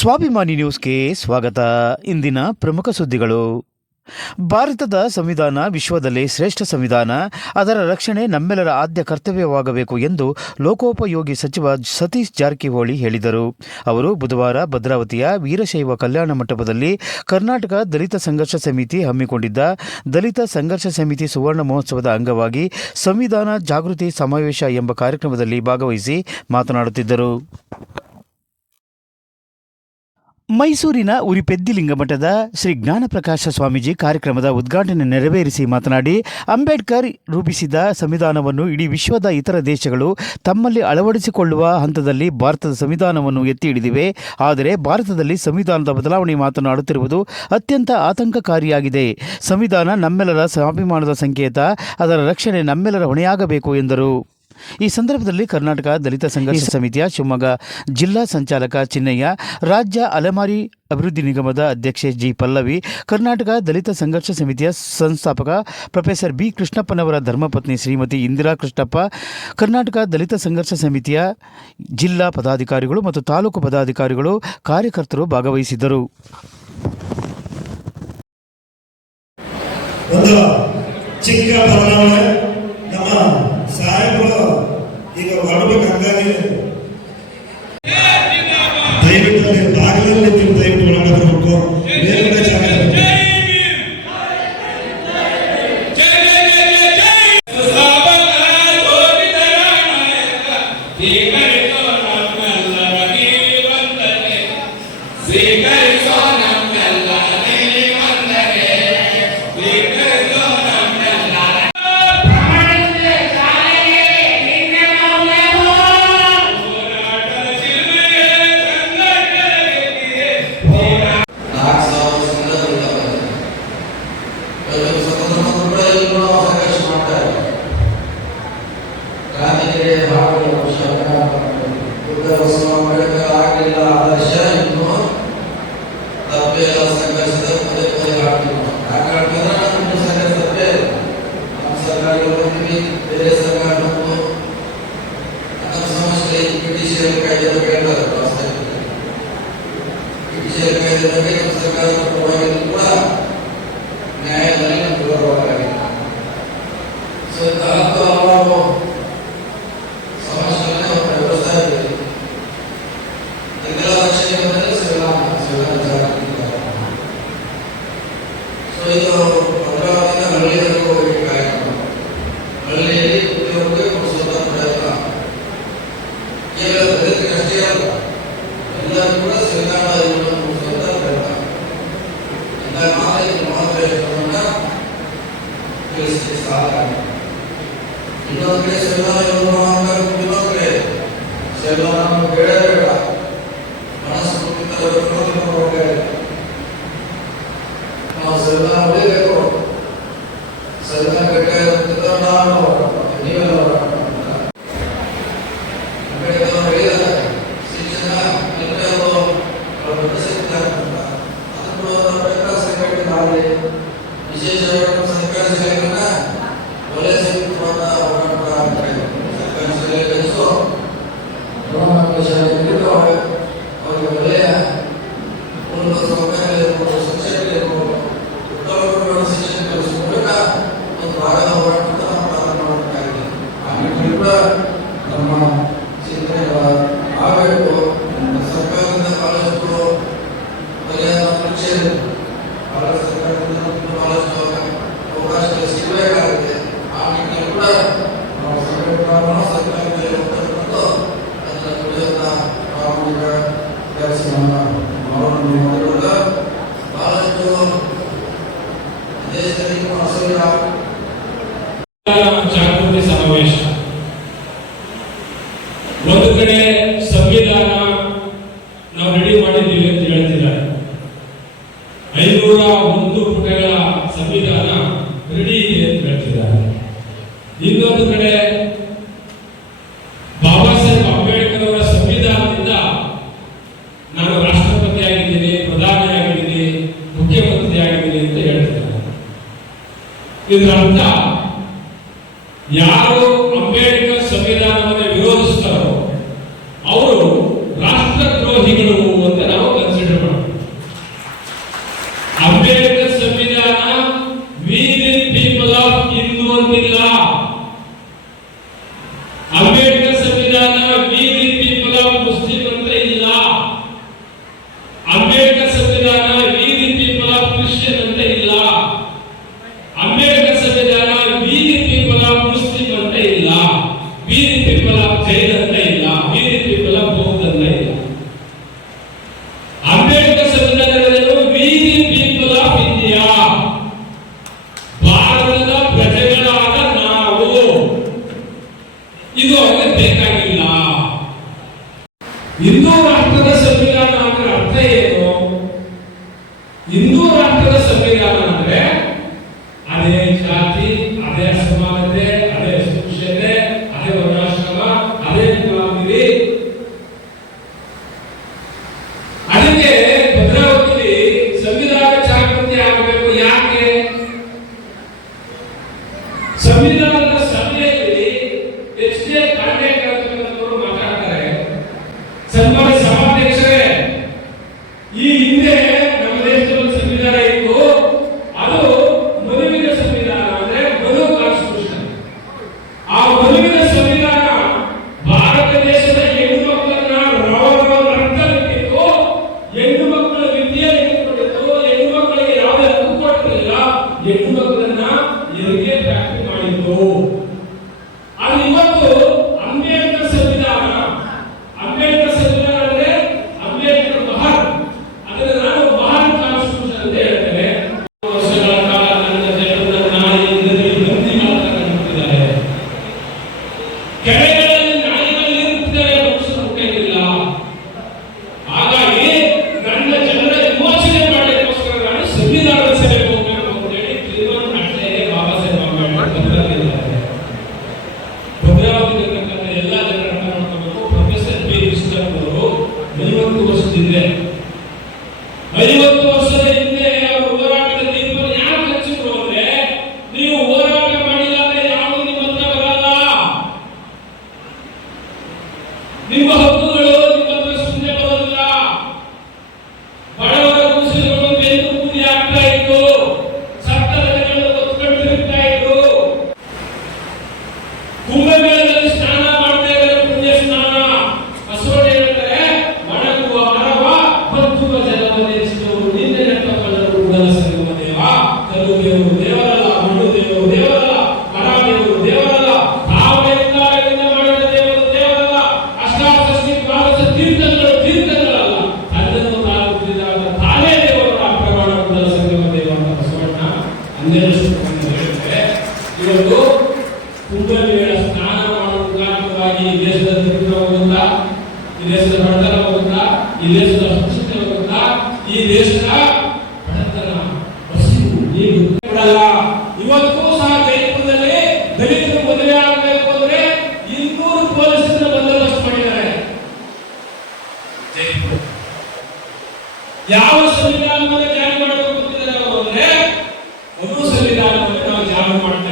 ಸ್ವಾಭಿಮಾನಿ ನ್ಯೂಸ್ಗೆ ಸ್ವಾಗತ. ಇಂದಿನ ಪ್ರಮುಖ ಸುದ್ದಿಗಳು. ಭಾರತದ ಸಂವಿಧಾನ ವಿಶ್ವದಲ್ಲೇ ಶ್ರೇಷ್ಠ ಸಂವಿಧಾನ. ಅದರ ರಕ್ಷಣೆ ನಮ್ಮೆಲ್ಲರ ಆದ್ಯ ಕರ್ತವ್ಯವಾಗಬೇಕು ಎಂದು ಲೋಕೋಪಯೋಗಿ ಸಚಿವ ಸತೀಶ್ ಜಾರಕಿಹೊಳಿ ಹೇಳಿದರು. ಅವರು ಬುಧವಾರ ಭದ್ರಾವತಿಯ ವೀರಶೈವ ಕಲ್ಯಾಣ ಮಂಟಪದಲ್ಲಿ ಕರ್ನಾಟಕ ದಲಿತ ಸಂಘರ್ಷ ಸಮಿತಿ ಹಮ್ಮಿಕೊಂಡಿದ್ದ ದಲಿತ ಸಂಘರ್ಷ ಸಮಿತಿ ಸುವರ್ಣ ಮಹೋತ್ಸವದ ಅಂಗವಾಗಿ ಸಂವಿಧಾನ ಜಾಗೃತಿ ಸಮಾವೇಶ ಎಂಬ ಕಾರ್ಯಕ್ರಮದಲ್ಲಿ ಭಾಗವಹಿಸಿ ಮಾತನಾಡುತ್ತಿದ್ದರು. ಮೈಸೂರಿನ ಉರಿಪೆದ್ದಿಲಿಂಗ ಮಠದ ಶ್ರೀ ಜ್ಞಾನಪ್ರಕಾಶ ಸ್ವಾಮೀಜಿ ಕಾರ್ಯಕ್ರಮದ ಉದ್ಘಾಟನೆ ನೆರವೇರಿಸಿ ಮಾತನಾಡಿ, ಅಂಬೇಡ್ಕರ್ ರೂಪಿಸಿದ ಸಂವಿಧಾನವನ್ನು ಇಡೀ ವಿಶ್ವದ ಇತರ ದೇಶಗಳು ತಮ್ಮಲ್ಲಿ ಅಳವಡಿಸಿಕೊಳ್ಳುವ ಹಂತದಲ್ಲಿ ಭಾರತದ ಸಂವಿಧಾನವನ್ನು ಎತ್ತಿ ಹಿಡಿದಿವೆ. ಆದರೆ ಭಾರತದಲ್ಲಿ ಸಂವಿಧಾನದ ಬದಲಾವಣೆ ಮಾತನಾಡುತ್ತಿರುವುದು ಅತ್ಯಂತ ಆತಂಕಕಾರಿಯಾಗಿದೆ. ಸಂವಿಧಾನ ನಮ್ಮೆಲ್ಲರ ಸ್ವಾಭಿಮಾನದ ಸಂಕೇತ. ಅದರ ರಕ್ಷಣೆ ನಮ್ಮೆಲ್ಲರ ಹೊಣೆಯಾಗಬೇಕು ಎಂದರು. ಈ ಸಂದರ್ಭದಲ್ಲಿ ಕರ್ನಾಟಕ ದಲಿತ ಸಂಘರ್ಷ ಸಮಿತಿಯ ಶಿವಮೊಗ್ಗ ಜಿಲ್ಲಾ ಸಂಚಾಲಕ ಚಿನ್ನಯ್ಯ, ರಾಜ್ಯ ಅಲೆಮಾರಿ ಅಭಿವೃದ್ಧಿ ನಿಗಮದ ಅಧ್ಯಕ್ಷೆ ಜಿ ಪಲ್ಲವಿ, ಕರ್ನಾಟಕ ದಲಿತ ಸಂಘರ್ಷ ಸಮಿತಿಯ ಸಂಸ್ಥಾಪಕ ಪ್ರೊಫೆಸರ್ ಬಿ ಕೃಷ್ಣಪ್ಪನವರ ಧರ್ಮಪತ್ನಿ ಶ್ರೀಮತಿ ಇಂದಿರಾ ಕೃಷ್ಣಪ್ಪ, ಕರ್ನಾಟಕ ದಲಿತ ಸಂಘರ್ಷ ಸಮಿತಿಯ ಜಿಲ್ಲಾ ಪದಾಧಿಕಾರಿಗಳು ಮತ್ತು ತಾಲೂಕು ಪದಾಧಿಕಾರಿಗಳು, ಕಾರ್ಯಕರ್ತರು ಭಾಗವಹಿಸಿದ್ದರು. ಚಿಕ್ಕ ಬದಲಾವಣೆ ನಮ್ಮ ಸಾಹೇಬರು ಈಗ ಹೊರಡಬೇಕಾಗಿ ದಯವಿಟ್ಟು ಬಾಗಿಲಲ್ಲಿ ದಯವಿಟ್ಟು ಒಳಗೆ ಬರಬೇಕು. ಮೇಲ್ಗಡೆ ಜಾಗ ಜಾಗೃತಿ ಸಮಾವೇಶ. ಒಂದು ಕಡೆ ಸಂವಿಧಾನ ನಾವು ರೆಡಿ ಮಾಡಿದ್ದೀವಿ ಅಂತ ಹೇಳ್ತಿದ್ದಾರೆ. 501 ಪುಟಗಳ ಸಂವಿಧಾನ ರೆಡಿ ಇದೆ ಅಂತ ಹೇಳ್ತಿದ್ದಾರೆ. ಇನ್ನೊಂದು ಕಡೆ ಬಾಬಾ ಸಾಹೇಬ್ ಅಂಬೇಡ್ಕರ್ ಅವರ ಸಂವಿಧಾನದಿಂದ ನಾನು ರಾಷ್ಟ್ರಪತಿ ಆಗಿದ್ದೀನಿ, ಪ್ರಧಾನಿ ಆಗಿದ್ದೀನಿ, ಮುಖ್ಯಮಂತ್ರಿ ಆಗಿದ್ದೀನಿ ಅಂತ ಹೇಳ್ತಿದ್ದಾರೆ. ಇದರ ಅರ್ಥ ಯಾರು ಅಂಬೇಡ್ಕರ್ ಸಂವಿಧಾನವನ್ನು ವಿರೋಧಿಸ್ತಾರೋ ಅವರು ರಾಷ್ಟ್ರದ್ರೋಹಿಗಳು ಅಂತ ನಾವು ಹಿಂದೂ ರಾಷ್ಟ್ರದ ಸಂವಿಧಾನ ಅಂದ್ರೆ ಅರ್ಥ ಏನು? ಹಿಂದೂ ರಾಷ್ಟ್ರದ ಸಂವಿಧಾನ ಅಂದ್ರೆ ಅದೇ ಜಾತಿ, ಅದೇ ಅಸಮಾನತೆ, ಅದೇ ಅಸ್ಪೃಶ್ಯತೆ, ಅದೇ ವರ್ಣಾಶ್ರಮ, ಅದೇ ಗುಲಾಮಗಿರಿ. ಅದಕ್ಕೆ ಭದ್ರಾವತಿಯಲ್ಲಿ ಸಂವಿಧಾನ ಜಾಗೃತಿ ಆಗಬೇಕು. ಯಾಕೆ? ಸಂವಿಧಾನದ ಸಭೆಯಲ್ಲಿ ಎಚ್.ಕೆ. ಖಾಂಡೇಕರ್ ಅವರು ಮಾತಾಡ್ತಾರೆ, ಸನ್ಮಾನ್ಯ ಸಭಾಧ್ಯಕ್ಷರೇ, ಈ ಹಿಂದೆ ನಮ್ಮ ದೇಶದಲ್ಲಿ ಸಂವಿಧಾನ ಇತ್ತು, ಅದು ಮನುವಿನ ಸಂವಿಧಾನ, ಅಂದ್ರೆ ಮನು ಕಾನ್ಸ್ಟಿಟ್ಯೂಷನ್. ಆ ಮನುವಿನ ಸಂವಿಧಾನ ಭಾರತ ದೇಶದ ಹೆಣ್ಣು ಮಕ್ಕಳನ್ನ ರಕ್ತವಿಟ್ಟಿತ್ತು, ಹೆಣ್ಣು ಮಕ್ಕಳ ವಿದ್ಯೆಯನ್ನು ಇಟ್ಟುಕೊಂಡಿತ್ತು, ಹೆಣ್ಣು ಮಕ್ಕಳಿಗೆ ಯಾವುದೇ ಹಕ್ಕು ಕೊಟ್ಟಿರಲಿಲ್ಲ, ಹೆಣ್ಣು ಮಕ್ಕಳನ್ನ ಹೆರಿಗೆ ಫ್ಯಾಕ್ಟರಿ ಮಾಡಿತ್ತು. ಅದು ಇವತ್ತು ಅಂಬೇಡ್ಕರ್ ಸಂವಿಧಾನ. ಅಂಬೇಡ್ಕರ್ ಸಂವಿಧಾನ ಅಂದ್ರೆ ಅಂಬೇಡ್ಕರ್ ಮಹಾನ್. ಅದನ್ನ ನಾನು ಮಹಾನ್ ಕಾನ್ಸ್ಟಿಟ್ಯೂಷನ್ ಅಂತ ಹೇಳ್ತೇನೆ. ವರ್ಷಗಳ ಕಾಲ ನನ್ನ ಜನರನ್ನ ನಾಯಿಗಳಲ್ಲಿ ಬಂದಿ ಮಾಡ್ತಾರೆ. ಕೆಳಗಡೆಯಲ್ಲಿ ನಾಯಿಗಳಲ್ಲಿ ಇರ್ತಾರೆ, ಮನುಷ್ಯರು ಹುಟ್ಟಿಲ್ಲ. ಹಾಗಾಗಿ ನನ್ನ ಜನರ ವಿಮೋಚನೆ ಮಾಡೋದಕ್ಕೋಸ್ಕರ ನಾನು ಸಂವಿಧಾನದ ಸಭೆಗೆ ಹೋಗಬೇಕು ಅಂತ ಹೇಳಿ ತೀರ್ಮಾನ ಮಾಡ್ತೇನೆ. ಬಾಬಾ ಸಾಹೇಬ್ ಅಂಬೇಡ್ಕರ್ ಭದ್ರಾವತಿಯಲ್ಲಿರ್ತಕ್ಕಂಥ ಎಲ್ಲ ಜನರನ್ನ ನೋಡ್ಕೋಬೇಕು. Professor B. ವಿಶ್ವನಾಥ್ ಅವರು 50 ವರ್ಷದಿಂದ 50 ವರ್ಷದ ಹಿಂದೆ ಅವರು ಹೋರಾಟದ ತೀರ್ಪನ್ನು ಯಾಕೆ ಹಚ್ಚಿದ್ರು ಅಂದ್ರೆ, ನೀವು ಹೋರಾಟ ಮಾಡಿಲ್ಲ ಅಂದ್ರೆ ಯಾವುದು ನಿಮ್ಮ ಹತ್ರ ಬರಲ್ಲ. ನಿಮ್ಮ ಹಕ್ಕುಗಳು ನಿಮ್ಮ ಹತ್ರ ಸುಮ್ಮನೆ ಬರೋದಿಲ್ಲ. ಬಡವರ ಕೂಸುಗಳು ಬೆನ್ನು ಕೂಲಿ ಆಗ್ತಾ ಇತ್ತು, ಸತ್ತದ ಜನಗಳು ಹೊತ್ಕೊಂಡು ತಿರುಗ್ತಾ ಇದ್ರು. ಕುಂಭಮೇಳದಲ್ಲಿ ಸ್ನಾನ ಮಾಡ್ತಾ ಇದ್ದಾರೆ, ಪುಣ್ಯ ಸ್ನಾನ. ಬಸವಣ್ಣ ಹೇಳ್ತಾರೆ, ಒಣಗುವ ಮರವ ಬತ್ತುವ ಜಲವನ್ನೆಚ್ಚಿದವರು ನಿನ್ನೆ ನೆಟ್ಟಕೊಳ್ಳಲು ಕೂಡಲ ಸಂಗಮ ದೇವ. ಕಲ್ಲು ದೇವರು ದೇವರಲ್ಲ, ಮಣ್ಣು ದೇವರು ದೇವರಲ್ಲ, ಮರ ದೇವರು ದೇವರಲ್ಲ, ತಾವೆಲ್ಲರಿಂದ ಮಾಡಿದ ದೇವರು ದೇವರಲ್ಲ, ಅಷ್ಟಾದಶಿ ದ್ವಾದಶ ತೀರ್ಥಗಳು ತೀರ್ಥಗಳಲ್ಲ, ತನ್ನನ್ನು ತಾನು ತಿಳಿದಾಗ ತಾನೇ ದೇವರು ಪ್ರಮಾಣ ಕೂಡಲ ಸಂಗಮ ದೇವ ಅಂತ ಬಸವಣ್ಣ 12 ಶ್ಲೋಕಗಳನ್ನು ಹೇಳ್ತಾರೆ. ಇವತ್ತು ಕುಂಭಮೇಳ ಸ್ನಾನ ಮಾಡುವ ಮುಖಾಂತರವಾಗಿ ಈ ದೇಶದ ದುರ್ಗುಣ ಹೋಗುತ್ತಾ, ಈ ದೇಶದ ಬಡತನ ಹೋಗುತ್ತಾ, ಈ ದೇಶದ ಅಸ್ಪೃಶ್ಯತೆ ಹೋಗುತ್ತಾ, ಈ ದೇಶದ ಬಡತನ ಹಸಿವು ನೀವು ಕೊಡಲ್ಲ. ಇವತ್ತು ಸಹ ಜೈಪುರದಲ್ಲಿ ದಲಿತರು ಮದುವೆ ಆಗಬೇಕು ಅಂದ್ರೆ 200 ಪೊಲೀಸರನ್ನ ಬಂದೋಬಸ್ತ್ ಮಾಡಿದ್ದಾರೆ. ಜೈಪುರ ಯಾವ ಸಂವಿಧಾನವನ್ನು ಜಾರಿ ಮಾಡಬೇಕು ಅಂತಿದ್ದಾರೆ ಅವರು ಅಂದ್ರೆ, ಒಂದು ಸಂವಿಧಾನವನ್ನು ನಾವು ಜಾರಿ ಮಾಡ್ತಾ